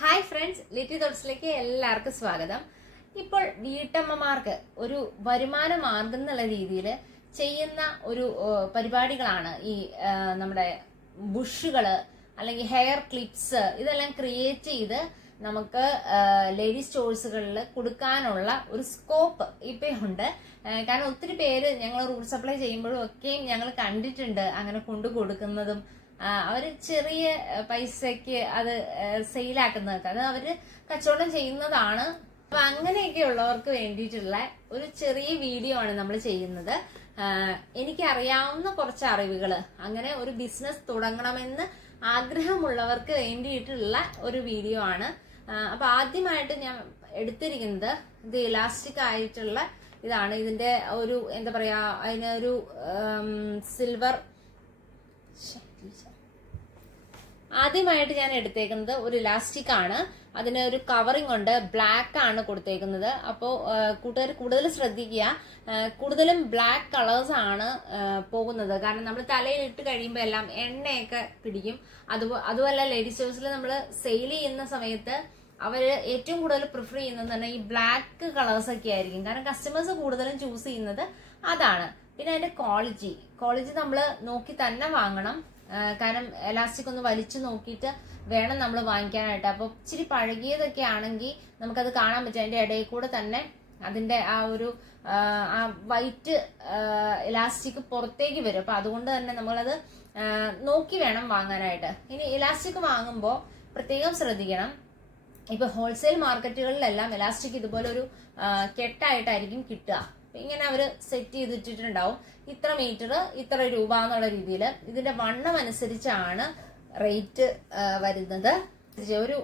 Hi friends, Litty തോട്ട്സിലേക്ക് എല്ലാവർക്കും സ്വാഗതം. ഇപ്പോൾ വീട്ടമ്മമാർക്ക് ഒരു വരുമാന മാർഗം എന്നുള്ള രീതിയിൽ ചെയ്യുന്ന ഒരു പരിപാടികളാണ് ഈ നമ്മുടെ ബുഷുകള് അല്ലെങ്കിൽ ഹെയർ ക്ലിപ്സ് ഇതെല്ലാം ക്രിയേറ്റ് ചെയ്ത് നമുക്ക് ലേഡീസ് സ്റ്റോഴ്സുകളിൽ കൊടുക്കാനുള്ള ഒരു സ്കോപ്പ് ഇപ്പൊ ഉണ്ട്. കാരണം ഒത്തിരി പേര് ഞങ്ങൾ റൂട്ട് സപ്ലൈ ചെയ്യുമ്പോഴും ഒക്കെയും ഞങ്ങൾ കണ്ടിട്ടുണ്ട് അങ്ങനെ കൊണ്ടു കൊടുക്കുന്നതും അവര് ചെറിയ പൈസക്ക് അത് സെയിലാക്കുന്നതൊക്കെ അത് അവര് കച്ചവടം ചെയ്യുന്നതാണ്. അപ്പൊ അങ്ങനെയൊക്കെ ഉള്ളവർക്ക് വേണ്ടിയിട്ടുള്ള ഒരു ചെറിയ വീഡിയോ ആണ് നമ്മൾ ചെയ്യുന്നത്. എനിക്കറിയാവുന്ന കുറച്ച് അറിവുകള് അങ്ങനെ ഒരു ബിസിനസ് തുടങ്ങണമെന്ന് ആഗ്രഹമുള്ളവർക്ക് വേണ്ടിയിട്ടുള്ള ഒരു വീഡിയോ ആണ്. അപ്പൊ ആദ്യമായിട്ട് ഞാൻ എടുത്തിരിക്കുന്നത് ഇത് ഇലാസ്റ്റിക് ആയിട്ടുള്ള ഇതാണ്. ഇതിന്റെ ഒരു എന്താ പറയാ, അതിനൊരു സിൽവർ, ആദ്യമായിട്ട് ഞാൻ എടുത്തേക്കുന്നത് ഒരു ഇലാസ്റ്റിക് ആണ്. അതിന് ഒരു കവറിംഗ് ഉണ്ട്, ബ്ലാക്ക് ആണ് കൊടുത്തേക്കുന്നത്. അപ്പോ കൂട്ടുകാർ കൂടുതൽ ശ്രദ്ധിക്കുക, കൂടുതലും ബ്ലാക്ക് കളേഴ്സ് ആണ് പോകുന്നത്. കാരണം നമ്മൾ തലയിൽ ഇട്ട് കഴിയുമ്പോൾ എല്ലാം എണ്ണയൊക്കെ പിടിക്കും. അതുമല്ല ലേഡീസ് സ്റ്റോഴ്സിൽ നമ്മൾ സെയിൽ ചെയ്യുന്ന സമയത്ത് അവര് ഏറ്റവും കൂടുതൽ പ്രിഫർ ചെയ്യുന്നത് തന്നെ ഈ ബ്ലാക്ക് കളേഴ്സ് ഒക്കെ ആയിരിക്കും. കാരണം കസ്റ്റമേഴ്സ് കൂടുതലും ചൂസ് ചെയ്യുന്നത് അതാണ്. പിന്നെ അതിന്റെ ക്വാളിറ്റി നമ്മൾ നോക്കി തന്നെ വാങ്ങണം. കാരണം എലാസ്റ്റിക് ഒന്ന് വലിച്ചു നോക്കിയിട്ട് വേണം നമ്മൾ വാങ്ങിക്കാനായിട്ട്. അപ്പൊ ഇച്ചിരി പഴകിയതൊക്കെ ആണെങ്കിൽ നമുക്കത് കാണാൻ പറ്റും. അതിന്റെ ഇടയിൽ കൂടെ തന്നെ അതിന്റെ ആ ഒരു വൈറ്റ് ഇലാസ്റ്റിക് പുറത്തേക്ക് വരും. അപ്പൊ അതുകൊണ്ട് തന്നെ നമ്മളത് നോക്കി വേണം വാങ്ങാനായിട്ട്. ഇനി ഇലാസ്റ്റിക് വാങ്ങുമ്പോൾ പ്രത്യേകം ശ്രദ്ധിക്കണം. ഇപ്പൊ ഹോൾസെയിൽ മാർക്കറ്റുകളിലെല്ലാം ഇലാസ്റ്റിക് ഇതുപോലെ ഒരു കെട്ടായിട്ടായിരിക്കും കിട്ടുക. ഇങ്ങനെ അവര് സെറ്റ് ചെയ്തിട്ടുണ്ടാവും, ഇത്ര മീറ്റർ ഇത്ര രൂപ എന്നുള്ള രീതിയിൽ. ഇതിന്റെ വണ്ണം അനുസരിച്ചാണ് റേറ്റ് വരുന്നത്. ഒരു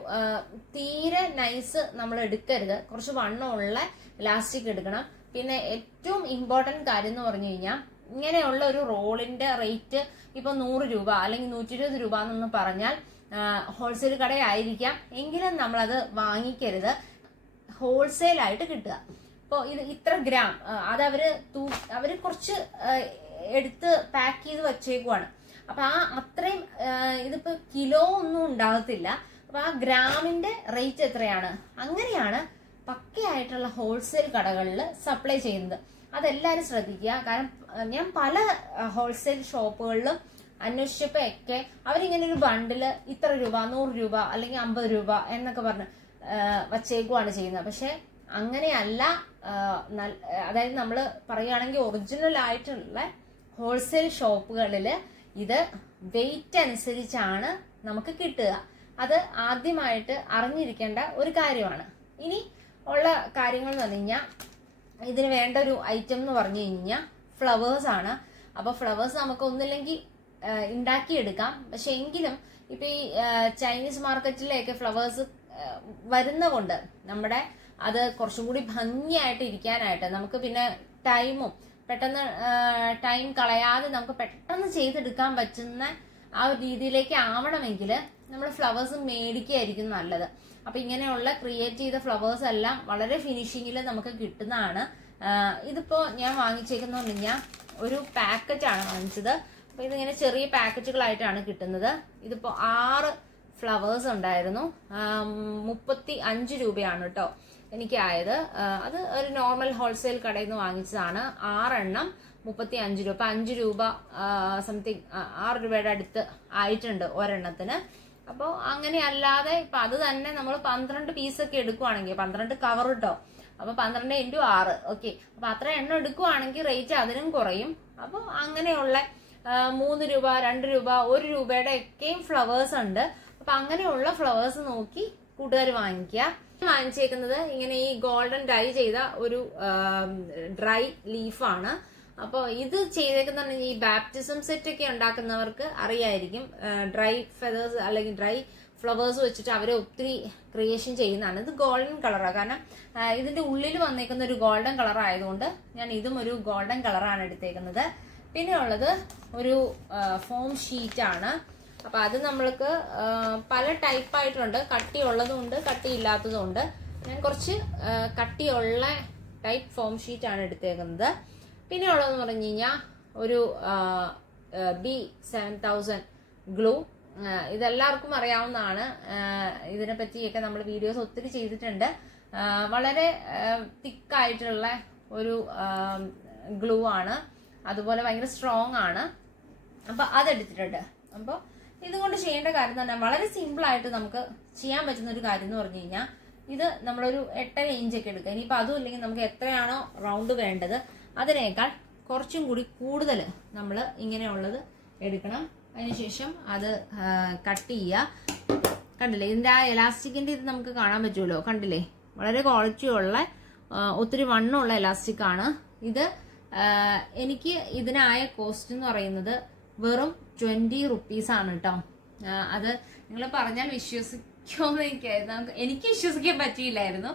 തീരെ നൈസ് നമ്മൾ എടുക്കരുത്, കുറച്ച് വണ്ണമുള്ള ഇലാസ്റ്റിക് എടുക്കണം. പിന്നെ ഏറ്റവും ഇമ്പോർട്ടന്റ് കാര്യം എന്ന് പറഞ്ഞു കഴിഞ്ഞാൽ ഇങ്ങനെയുള്ള ഒരു റോളിന്റെ റേറ്റ് ഇപ്പൊ 100 രൂപ അല്ലെങ്കിൽ 120 രൂപ എന്നൊന്ന് പറഞ്ഞാൽ ഹോൾസെയിൽ കടയായിരിക്കാം, എങ്കിലും നമ്മളത് വാങ്ങിക്കരുത്. ഹോൾസെയിൽ ആയിട്ട് കിട്ടുക. അപ്പൊ ഇത് ഇത്ര ഗ്രാം അത് അവര് കുറച്ച് എടുത്ത് പാക്ക് ചെയ്ത് വച്ചേക്കുവാണ്. അപ്പൊ അത്രയും ഇതിപ്പോ കിലോ ഒന്നും ഉണ്ടാകത്തില്ല. അപ്പൊ ആ ഗ്രാമിന്റെ റേറ്റ് എത്രയാണ്, അങ്ങനെയാണ് പക്കയായിട്ടുള്ള ഹോൾസെയിൽ കടകളിൽ സപ്ലൈ ചെയ്യുന്നത്. അതെല്ലാരും ശ്രദ്ധിക്കുക. കാരണം ഞാൻ പല ഹോൾസെയിൽ ഷോപ്പുകളിലും അന്വേഷിച്ചപ്പോ ഒക്കെ അവരിങ്ങനെ ഒരു ബണ്ടില് ഇത്ര രൂപ, 100 രൂപ അല്ലെങ്കിൽ 50 രൂപ എന്നൊക്കെ പറഞ്ഞ് വച്ചേക്കുവാണ് ചെയ്യുന്നത്. പക്ഷെ അങ്ങനെയല്ല. അതായത് നമ്മൾ പറയുകയാണെങ്കിൽ ഒറിജിനൽ ആയിട്ടുള്ള ഹോൾസെയിൽ ഷോപ്പുകളില് ഇത് വെയിറ്റ് അനുസരിച്ചാണ് നമുക്ക് കിട്ടുക. അത് ആദ്യമായിട്ട് അറിഞ്ഞിരിക്കേണ്ട ഒരു കാര്യമാണ്. ഇനി ഉള്ള കാര്യങ്ങൾ എന്ന് പറഞ്ഞു കഴിഞ്ഞാൽ ഇതിന് വേണ്ട ഒരു ഐറ്റം എന്ന് പറഞ്ഞു കഴിഞ്ഞാൽ ഫ്ലവേഴ്സ് ആണ്. അപ്പൊ ഫ്ലവേഴ്സ് നമുക്ക് ഒന്നില്ലെങ്കിൽ ഉണ്ടാക്കിയെടുക്കാം. പക്ഷെ എങ്കിലും ഇപ്പൊ ഈ ചൈനീസ് മാർക്കറ്റിലേക്ക് ഫ്ലവേഴ്സ് വരുന്ന കൊണ്ട് നമ്മുടെ അത് കുറച്ചും കൂടി ഭംഗിയായിട്ട് ഇരിക്കാനായിട്ട് നമുക്ക് പിന്നെ പെട്ടെന്ന് ടൈം കളയാതെ നമുക്ക് പെട്ടെന്ന് ചെയ്തെടുക്കാൻ പറ്റുന്ന ആ ഒരു രീതിയിലേക്ക് ആവണമെങ്കിൽ നമ്മൾ ഫ്ലവേഴ്സ് മേടിക്കുകയായിരിക്കും നല്ലത്. അപ്പൊ ഇങ്ങനെയുള്ള ക്രിയേറ്റ് ചെയ്ത ഫ്ലവേഴ്സ് എല്ലാം വളരെ ഫിനിഷിങ്ങിൽ നമുക്ക് കിട്ടുന്നതാണ്. ഇതിപ്പോ ഞാൻ വാങ്ങിച്ചേക്കുന്ന പറഞ്ഞാൽ ഒരു പാക്കറ്റ് ആണ് വാങ്ങിച്ചത്. അപ്പൊ ഇതിങ്ങനെ ചെറിയ പാക്കറ്റുകളായിട്ടാണ് കിട്ടുന്നത്. ഇതിപ്പോ 6 ഫ്ലവേഴ്സ് ഉണ്ടായിരുന്നു. 35 രൂപയാണ് കേട്ടോ എനിക്കായത്. അത് ഒരു നോർമൽ ഹോൾസെയിൽ കടയിൽ നിന്ന് വാങ്ങിച്ചതാണ്. 6 എണ്ണം 35 രൂപ. 5 രൂപ സംതിങ് 6 രൂപയുടെ അടുത്ത് ആയിട്ടുണ്ട് ഒരെണ്ണത്തിന്. അപ്പോൾ അങ്ങനെ അല്ലാതെ ഇപ്പൊ അത് തന്നെ നമ്മൾ 12 പീസൊക്കെ എടുക്കുവാണെങ്കിൽ 12 കവർ കിട്ടോ. അപ്പൊ 12 × 6 ഓക്കെ. അപ്പൊ അത്ര എണ്ണം എടുക്കുവാണെങ്കിൽ റേറ്റ് അതിനും കുറയും. അപ്പൊ അങ്ങനെയുള്ള 3 രൂപ, 2 രൂപ, 1 രൂപയുടെ ഒക്കെയും ഫ്ലവേഴ്സ് ഉണ്ട്. അപ്പൊ അങ്ങനെയുള്ള ഫ്ലവേഴ്സ് നോക്കി കൂട്ടുകാർ വാങ്ങിക്കുക. വാങ്ങിച്ചേക്കുന്നത് ഇങ്ങനെ ഈ ഗോൾഡൻ ഡൈ ചെയ്ത ഒരു ഡ്രൈ ലീഫാണ്. അപ്പൊ ഇത് ചെയ്തേക്കുന്ന ഈ ബാപ്റ്റിസം സെറ്റ് ഒക്കെ ഉണ്ടാക്കുന്നവർക്ക് അറിയായിരിക്കും. ഡ്രൈ ഫെതേഴ്സ് അല്ലെങ്കിൽ ഡ്രൈ ഫ്ലവേഴ്സ് വെച്ചിട്ട് അവരെ ഒത്തിരി ക്രിയേഷൻ ചെയ്യുന്നതാണ്. ഇത് ഗോൾഡൻ കളറാണ്. കാരണം ഇതിന്റെ ഉള്ളിൽ വന്നേക്കുന്ന ഒരു ഗോൾഡൻ കളർ ആയതുകൊണ്ട് ഞാൻ ഇതും ഒരു ഗോൾഡൻ കളറാണ് എടുത്തേക്കുന്നത്. പിന്നെ ഉള്ളത് ഒരു ഫോം ഷീറ്റ് ആണ്. അപ്പൊ അത് നമ്മൾക്ക് പല ടൈപ്പ് ആയിട്ടുണ്ട്. കട്ടിയുള്ളതും ഉണ്ട്, കട്ടിയില്ലാത്തതും ഉണ്ട്. ഞാൻ കുറച്ച് കട്ടിയുള്ള ടൈപ്പ് ഫോം ഷീറ്റ് ആണ് എടുത്തേക്കുന്നത്. പിന്നെ ഉള്ളതെന്ന് പറഞ്ഞു കഴിഞ്ഞാൽ ഒരു B7000 ഗ്ലൂ ഇതെല്ലാവർക്കും അറിയാവുന്നതാണ്. ഇതിനെ പറ്റിയൊക്കെ നമ്മൾ വീഡിയോസ് ഒത്തിരി ചെയ്തിട്ടുണ്ട്. വളരെ തിക്കായിട്ടുള്ള ഒരു ഗ്ലൂ ആണ്, അതുപോലെ ഭയങ്കര സ്ട്രോങ് ആണ്. അപ്പൊ അതെടുത്തിട്ടുണ്ട്. അപ്പോൾ ഇതുകൊണ്ട് ചെയ്യേണ്ട കാര്യം തന്നെ വളരെ സിമ്പിൾ ആയിട്ട് നമുക്ക് ചെയ്യാൻ പറ്റുന്ന ഒരു കാര്യം എന്ന് പറഞ്ഞു കഴിഞ്ഞാൽ, ഇത് നമ്മളൊരു 8.5 ഇഞ്ചൊക്കെ എടുക്കുക. ഇനിയിപ്പോൾ അതും ഇല്ലെങ്കിൽ നമുക്ക് എത്രയാണോ റൗണ്ട് വേണ്ടത് അതിനേക്കാൾ കുറച്ചും കൂടി കൂടുതൽ നമ്മൾ ഇങ്ങനെയുള്ളത് എടുക്കണം. അതിനുശേഷം അത് കട്ട് ചെയ്യുക. കണ്ടില്ലേ, ഇതിന്റെ ആ എലാസ്റ്റിക്കിന്റെ ഇത് നമുക്ക് കാണാൻ പറ്റുമല്ലോ. കണ്ടില്ലേ, വളരെ ക്വാളിറ്റി ഉള്ള ഒത്തിരി വണ്ണമുള്ള എലാസ്റ്റിക് ആണ് ഇത്. എനിക്ക് ഇതിനായ കോസ്റ്റ് എന്ന് പറയുന്നത് വെറും 20 rupees ആണ് കേട്ടോ. അത് നിങ്ങൾ പറഞ്ഞാൽ വിശ്വസിക്കുമോന്ന് എനിക്ക് വിശ്വസിക്കാൻ പറ്റിയില്ലായിരുന്നു.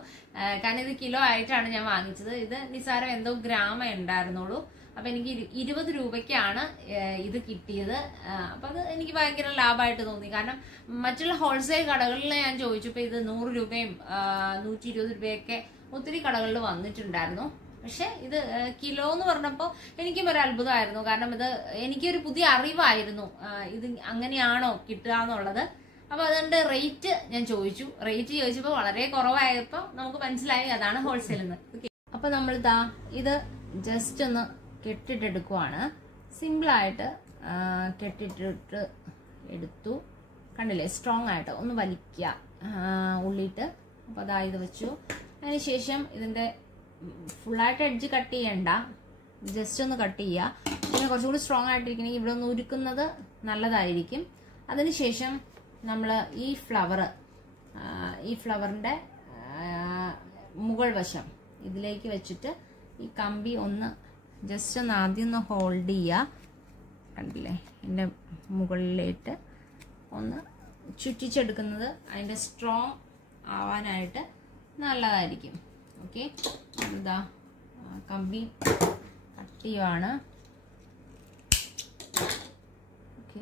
കാരണം ഇത് കിലോ ആയിട്ടാണ് ഞാൻ വാങ്ങിച്ചത്. ഇത് നിസാരം എന്തോ ഗ്രാമേ ഉണ്ടായിരുന്നുള്ളൂ. അപ്പൊ എനിക്ക് 20 രൂപയ്ക്കാണ് ഇത് കിട്ടിയത്. അപ്പൊ അത് എനിക്ക് ഭയങ്കര ലാഭമായിട്ട് തോന്നി. കാരണം മറ്റുള്ള ഹോൾസെയിൽ കടകളിൽ ഞാൻ ചോദിച്ചപ്പോ ഇത് 100 രൂപയും 120 രൂപയൊക്കെ ഒത്തിരി കടകളിൽ വന്നിട്ടുണ്ടായിരുന്നു. പക്ഷെ ഇത് കിലോ എന്ന് പറഞ്ഞപ്പോൾ എനിക്കും ഒരു അത്ഭുതമായിരുന്നു. കാരണം ഇത് എനിക്കൊരു പുതിയ അറിവായിരുന്നു, ഇത് അങ്ങനെയാണോ കിട്ടുക എന്നുള്ളത്. അപ്പൊ അതുകൊണ്ട് റേറ്റ് ഞാൻ ചോദിച്ചു. റേറ്റ് ചോദിച്ചപ്പോൾ വളരെ കുറവായപ്പോൾ നമുക്ക് മനസ്സിലായി അതാണ് ഹോൾസെയിൽ എന്ന്. അപ്പൊ നമ്മൾ ഇത് ജസ്റ്റ് ഒന്ന് കെട്ടിട്ടെടുക്കുവാണ്. സിമ്പിളായിട്ട് കെട്ടിട്ടിട്ട് എടുത്തു. കണ്ടില്ലേ, സ്ട്രോങ് ആയിട്ട് ഒന്ന് വലിക്കുക ഉള്ളിയിട്ട്. അപ്പൊ ഇത് വെച്ചു. അതിനുശേഷം ഇതിന്റെ ഫുള്ളായിട്ട് എഡ്ജ് കട്ട് ചെയ്യണ്ട, ജസ്റ്റ് ഒന്ന് കട്ട് ചെയ്യുക. പിന്നെ കുറച്ചുകൂടി സ്ട്രോങ് ആയിട്ടിരിക്കണമെങ്കിൽ ഇവിടെ ഒന്ന് ഉരുക്കുന്നത് നല്ലതായിരിക്കും. അതിനുശേഷം നമ്മൾ ഈ ഫ്ലവറിന്റെ മുകൾ വശം ഇതിലേക്ക് വെച്ചിട്ട് ഈ കമ്പി ഒന്ന് ജസ്റ്റ് ഒന്ന് ആദ്യം ഒന്ന് ഹോൾഡ് ചെയ്യുക. കണ്ടില്ലേ, ഇതിൻ്റെ മുകളിലേക്ക് ഒന്ന് ചുറ്റിച്ചെടുക്കുന്നത് അതിൻ്റെ സ്ട്രോങ് ആവാനായിട്ട് നല്ലതായിരിക്കും. ഓക്കെ, കമ്പി കട്ട് ചെയ്യുവാണ്. ഓക്കെ,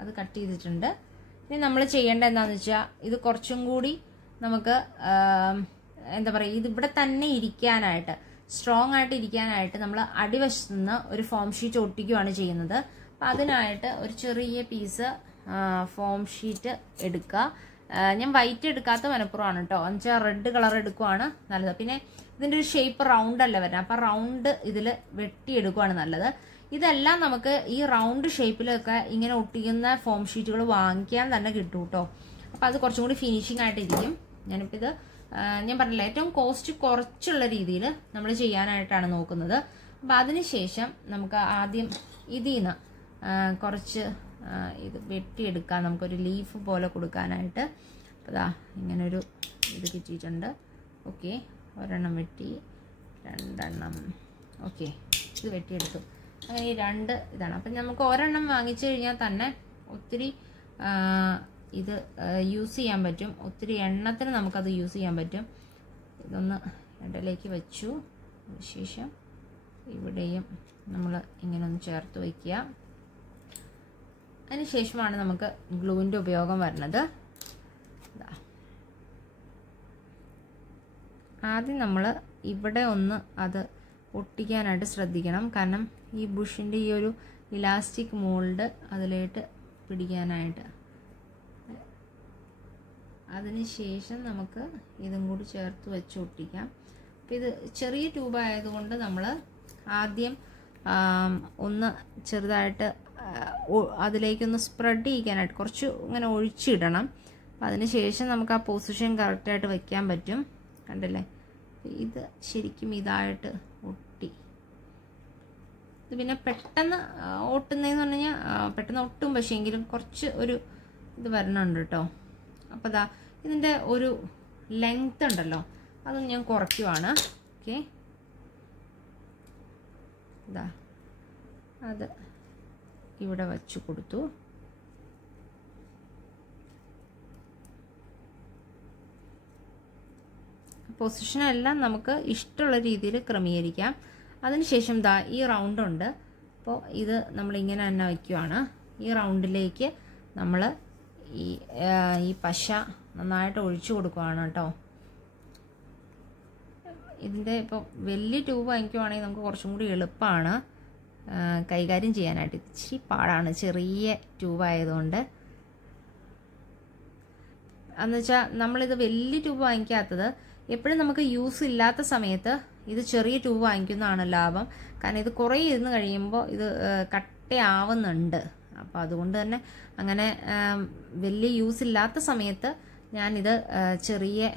അത് കട്ട് ചെയ്തിട്ടുണ്ട്. ഇനി നമ്മൾ ചെയ്യേണ്ട എന്താണെന്ന് വെച്ചാൽ, ഇത് കുറച്ചും കൂടി നമുക്ക് എന്താ പറയുക, ഇത് ഇവിടെ തന്നെ ഇരിക്കാനായിട്ട്, സ്ട്രോങ് ആയിട്ട് ഇരിക്കാനായിട്ട് നമ്മൾ അടിവശത്ത് നിന്ന് ഒരു ഫോം ഷീറ്റ് ഒട്ടിക്കുകയാണ് ചെയ്യുന്നത്. അപ്പം അതിനായിട്ട് ഒരു ചെറിയ പീസ് ഫോം ഷീറ്റ് എടുക്കുക. ഞാൻ വൈറ്റ് എടുക്കാത്ത മനപ്പുറമാണ് കേട്ടോ, എന്നുവെച്ചാൽ റെഡ് കളർ എടുക്കുവാണ് നല്ലത്. പിന്നെ ഇതിൻ്റെ ഒരു ഷേപ്പ് റൗണ്ട് അല്ല വരുന്നത്, അപ്പം റൗണ്ട് ഇതിൽ വെട്ടിയെടുക്കുവാണ് നല്ലത്. ഇതെല്ലാം നമുക്ക് ഈ റൗണ്ട് ഷേപ്പിലൊക്കെ ഇങ്ങനെ ഒട്ടിക്കുന്ന ഫോം ഷീറ്റുകൾ വാങ്ങിക്കാൻ തന്നെ കിട്ടും കേട്ടോ. അപ്പം അത് കുറച്ചും കൂടി ഫിനിഷിംഗ് ആയിട്ടിരിക്കും. ഞാനിപ്പോൾ ഇത് ഞാൻ പറഞ്ഞില്ല, ഏറ്റവും കോസ്റ്റ് കുറച്ചുള്ള രീതിയിൽ നമ്മൾ ചെയ്യാനായിട്ടാണ് നോക്കുന്നത്. അപ്പം അതിനുശേഷം നമുക്ക് ആദ്യം ഇതിൽ നിന്ന് കുറച്ച് ഇത് വെട്ടിയെടുക്കാം, നമുക്കൊരു ലീഫ് പോലെ കൊടുക്കാനായിട്ട്. അപ്പോൾ ഇങ്ങനൊരു ഇത് കിട്ടിയിട്ടുണ്ട്. ഓക്കെ, ഒരെണ്ണം വെട്ടി, രണ്ടെണ്ണം. ഓക്കെ, ഇത് വെട്ടിയെടുത്തു. അങ്ങനെ ഈ രണ്ട് ഇതാണ്. അപ്പം നമുക്ക് ഒരെണ്ണം വാങ്ങിച്ചു കഴിഞ്ഞാൽ തന്നെ ഒത്തിരി ഇത് യൂസ് ചെയ്യാൻ പറ്റും. ഒത്തിരി എണ്ണത്തിന് നമുക്കത് യൂസ് ചെയ്യാൻ പറ്റും. ഇതൊന്ന് ഇടയിലേക്ക് വെച്ചു. ശേഷം ഇവിടെയും നമ്മൾ ഇങ്ങനെ ഒന്ന് ചേർത്ത് വയ്ക്കുക. അതിനുശേഷമാണ് നമുക്ക് ഗ്ലൂവിൻ്റെ ഉപയോഗം വരുന്നത്. ആദ്യം നമ്മൾ ഇവിടെ ഒന്ന് അത് ഒട്ടിക്കാനായിട്ട് ശ്രദ്ധിക്കണം. കാരണം ഈ ബുഷിൻ്റെ ഈ ഒരു ഇലാസ്റ്റിക് മോൾഡ് അതിലേട്ട് പിടിക്കാനായിട്ട്. അതിനുശേഷം നമുക്ക് ഇതും കൂടി ചേർത്ത് വെച്ച് ഒട്ടിക്കാം. അപ്പം ഇത് ചെറിയ ട്യൂബ് ആയതുകൊണ്ട് നമ്മൾ ആദ്യം ഒന്ന് ചെറുതായിട്ട് അതിലേക്കൊന്ന് സ്പ്രെഡ് ചെയ്യിക്കാനായിട്ട് കുറച്ച് ഇങ്ങനെ ഒഴിച്ചിടണം. അപ്പം അതിനുശേഷം നമുക്ക് ആ പൊസിഷൻ കറക്റ്റായിട്ട് വയ്ക്കാൻ പറ്റും. കണ്ടില്ലേ, ഇത് ശരിക്കും ഇതായിട്ട് ഒട്ടി. ഇത് പിന്നെ പെട്ടെന്ന് ഒട്ടുന്നതെന്ന് പറഞ്ഞു കഴിഞ്ഞാൽ പെട്ടെന്ന് ഒട്ടും, പക്ഷേ എങ്കിലും കുറച്ച് ഒരു ഇത് വരണുണ്ട് കേട്ടോ. അപ്പോൾ ഇതിൻ്റെ ഒരു ലെങ്ത് ഉണ്ടല്ലോ, അതും ഞാൻ കുറയ്ക്കുവാണ്. ഓക്കെ, അത് ഇവിടെ വച്ചു കൊടുത്തു. പൊസിഷനെല്ലാം നമുക്ക് ഇഷ്ടമുള്ള രീതിയിൽ ക്രമീകരിക്കാം. അതിനുശേഷം ഈ റൗണ്ട് ഉണ്ട്. അപ്പോൾ ഇത് നമ്മളിങ്ങനെ തന്നെ വയ്ക്കുവാണ്. ഈ റൗണ്ടിലേക്ക് നമ്മൾ ഈ പശ നന്നായിട്ട് ഒഴിച്ചു കൊടുക്കുകയാണ് കേട്ടോ. ഇതിൻ്റെ ഇപ്പോൾ വലിയ ട്യൂബ് വാങ്ങിക്കുവാണെങ്കിൽ നമുക്ക് കുറച്ചും കൂടി എളുപ്പമാണ് കൈകാര്യം ചെയ്യാനായിട്ട്. ഇച്ചിരി പാടാണ് ചെറിയ ട്യൂബ് ആയതുകൊണ്ട്. എന്നുവെച്ചാൽ നമ്മളിത് വലിയ ട്യൂബ് വാങ്ങിക്കാത്തത് എപ്പോഴും നമുക്ക് യൂസ് ഇല്ലാത്ത സമയത്ത് ഇത് ചെറിയ ട്യൂബ് വാങ്ങിക്കുന്നതാണ് ലാഭം. കാരണം ഇത് കുറേ ഇരുന്ന് കഴിയുമ്പോൾ ഇത് കട്ടയാവുന്നുണ്ട്. അപ്പോൾ അതുകൊണ്ട് തന്നെ അങ്ങനെ വലിയ യൂസ് ഇല്ലാത്ത സമയത്ത് ഞാനിത് ചെറിയ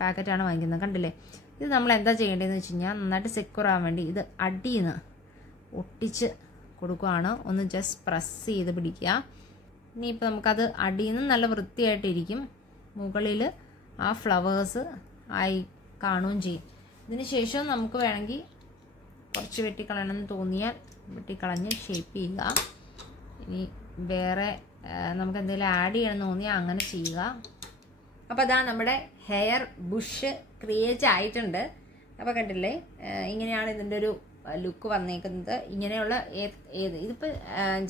പാക്കറ്റാണ് വാങ്ങിക്കുന്നത്. കണ്ടില്ലേ? ഇത് നമ്മൾ എന്താ ചെയ്യേണ്ടതെന്ന് വെച്ച് കഴിഞ്ഞാൽ നന്നായിട്ട് സെക്യൂർ ആവാൻ വേണ്ടി ഇത് അടിയിൽ നിന്ന് ഒട്ടിച്ച് കൊടുക്കുകയാണ്. ഒന്ന് ജസ്റ്റ് പ്രസ് ചെയ്ത് പിടിക്കുക. ഇനിയിപ്പോൾ നമുക്കത് അടിയിൽ നിന്ന് നല്ല വൃത്തിയായിട്ടിരിക്കും. മുകളിൽ ആ ഫ്ലവേഴ്സ് ആയി കാണുകയും ചെയ്യും. ഇതിന് ശേഷം നമുക്ക് വേണമെങ്കിൽ കുറച്ച് വെട്ടിക്കളയണമെന്ന് തോന്നിയാൽ വെട്ടിക്കളഞ്ഞ് ഷേപ്പ് ചെയ്യുക. ഇനി വേറെ നമുക്ക് എന്തെങ്കിലും ആഡ് ചെയ്യണമെന്ന് തോന്നിയാൽ അങ്ങനെ ചെയ്യുക. അപ്പോൾ അതാ നമ്മുടെ ഹെയർ ബുഷ് ക്രിയേറ്റ് ആയിട്ടുണ്ട്. അപ്പോൾ കണ്ടില്ലേ, ഇങ്ങനെയാണ് ഇതിൻ്റെ ഒരു ലുക്ക് വന്നേക്കുന്നത്. ഇങ്ങനെയുള്ള ഇതിപ്പോൾ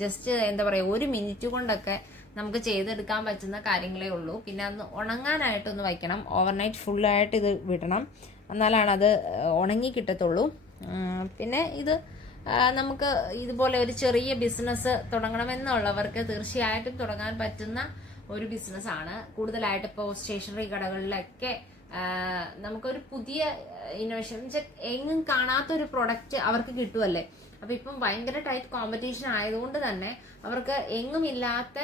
ജസ്റ്റ് എന്താ പറയുക, 1 മിനിറ്റ് കൊണ്ടൊക്കെ നമുക്ക് ചെയ്തെടുക്കാൻ പറ്റുന്ന കാര്യങ്ങളേ ഉള്ളൂ. പിന്നെ അന്ന് ഉണങ്ങാനായിട്ടൊന്ന് വയ്ക്കണം. ഓവർനൈറ്റ് ഫുള്ളായിട്ട് ഇത് വിടണം, എന്നാലാണ് അത് ഉണങ്ങി കിട്ടത്തുള്ളൂ. പിന്നെ ഇത് നമുക്ക് ഇതുപോലെ ഒരു ചെറിയ ബിസിനസ് തുടങ്ങണമെന്നുള്ളവർക്ക് തീർച്ചയായിട്ടും തുടങ്ങാൻ പറ്റുന്ന ഒരു ബിസിനസ്സാണ്. കൂടുതലായിട്ട് ഇപ്പോൾ സ്റ്റേഷനറി കടകളിലൊക്കെ നമുക്കൊരു പുതിയ ഇന്നോവേഷൻ എങ്ങും കാണാത്തൊരു പ്രൊഡക്റ്റ് അവർക്ക് കിട്ടുമല്ലേ. അപ്പൊ ഇപ്പം ഭയങ്കര ടൈറ്റ് കോമ്പറ്റീഷൻ ആയതുകൊണ്ട് തന്നെ അവർക്ക് എങ്ങും ഇല്ലാത്ത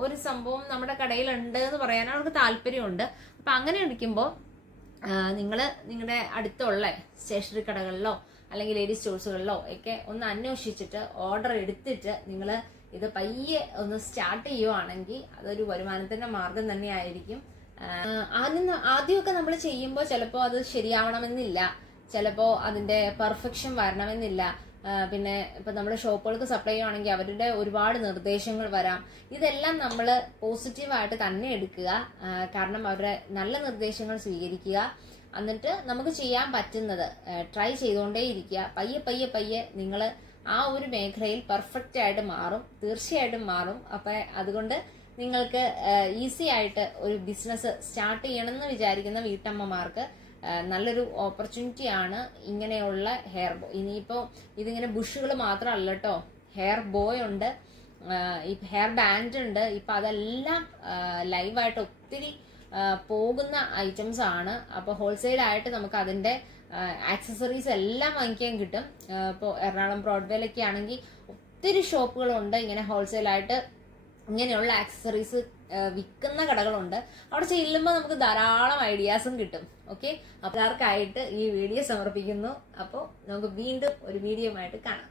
ഒരു സംഭവം നമ്മുടെ കടയിലുണ്ട് എന്ന് പറയാൻ അവർക്ക് താല്പര്യമുണ്ട്. അപ്പൊ അങ്ങനെ ഇരിക്കുമ്പോൾ നിങ്ങളുടെ അടുത്തുള്ള സ്റ്റേഷനറി കടകളിലോ അല്ലെങ്കിൽ ലേഡീസ് സ്റ്റോഴ്സുകളിലോ ഒക്കെ ഒന്ന് അന്വേഷിച്ചിട്ട് ഓർഡർ എടുത്തിട്ട് നിങ്ങൾ ഇത് പയ്യെ ഒന്ന് സ്റ്റാർട്ട് ചെയ്യുവാണെങ്കിൽ അതൊരു വരുമാനത്തിന്റെ മാർഗം തന്നെയായിരിക്കും. ആദ്യമൊക്കെ നമ്മൾ ചെയ്യുമ്പോൾ ചിലപ്പോൾ അത് ശരിയാവണമെന്നില്ല, ചിലപ്പോൾ അതിന്റെ പെർഫെക്ഷൻ വരണമെന്നില്ല. പിന്നെ ഇപ്പൊ നമ്മുടെ ഷോപ്പുകൾക്ക് സപ്ലൈ ചെയ്യുവാണെങ്കിൽ അവരുടെ ഒരുപാട് നിർദ്ദേശങ്ങൾ വരാം. ഇതെല്ലാം നമ്മൾ പോസിറ്റീവായിട്ട് തന്നെ എടുക്കുക. കാരണം അവരുടെ നല്ല നിർദ്ദേശങ്ങൾ സ്വീകരിക്കുക. എന്നിട്ട് നമുക്ക് ചെയ്യാൻ പറ്റുന്നത് ട്രൈ ചെയ്തുകൊണ്ടേ ഇരിക്കുക. പയ്യെ പയ്യെ പയ്യെ നിങ്ങൾ ആ ഒരു മേഖലയിൽ പെർഫെക്റ്റ് ആയിട്ട് മാറും, തീർച്ചയായിട്ടും മാറും. അപ്പൊ അതുകൊണ്ട് നിങ്ങൾക്ക് ഈസി ആയിട്ട് ഒരു ബിസിനസ് സ്റ്റാർട്ട് ചെയ്യണമെന്ന് വിചാരിക്കുന്ന വീട്ടമ്മമാർക്ക് നല്ലൊരു ഓപ്പർച്യൂണിറ്റി ആണ് ഇങ്ങനെയുള്ള ഹെയർ ബോ. ഇനിയിപ്പോ ഇതിങ്ങനെ ബുഷുകൾ മാത്രമല്ല കേട്ടോ, ഹെയർ ബോയ് ഉണ്ട്, ഹെയർ ബാൻഡ് ഉണ്ട്. ഇപ്പൊ അതെല്ലാം ലൈവായിട്ട് ഒത്തിരി പോകുന്ന ഐറ്റംസ് ആണ്. അപ്പൊ ഹോൾസെയിൽ ആയിട്ട് നമുക്ക് അതിന്റെ ആക്സസറീസ് എല്ലാം വാങ്ങിക്കാൻ കിട്ടും. ഇപ്പോൾ എറണാകുളം ബ്രോഡ്വേയിലൊക്കെ ആണെങ്കിൽ ഒത്തിരി ഷോപ്പുകളുണ്ട് ഇങ്ങനെ ഹോൾസെയിൽ ആയിട്ട് ഇങ്ങനെയുള്ള ആക്സസറീസ് വിൽക്കുന്ന കടകളുണ്ട്. അവിടെ ചെല്ലുമ്പോൾ നമുക്ക് ധാരാളം ഐഡിയാസും കിട്ടും. ഓക്കെ, അപ്പോൾ എല്ലാവർക്കായിട്ട് ഈ വീഡിയോ സമർപ്പിക്കുന്നു. അപ്പോൾ നമുക്ക് വീണ്ടും ഒരു വീഡിയോ ആയിട്ട് കാണാം.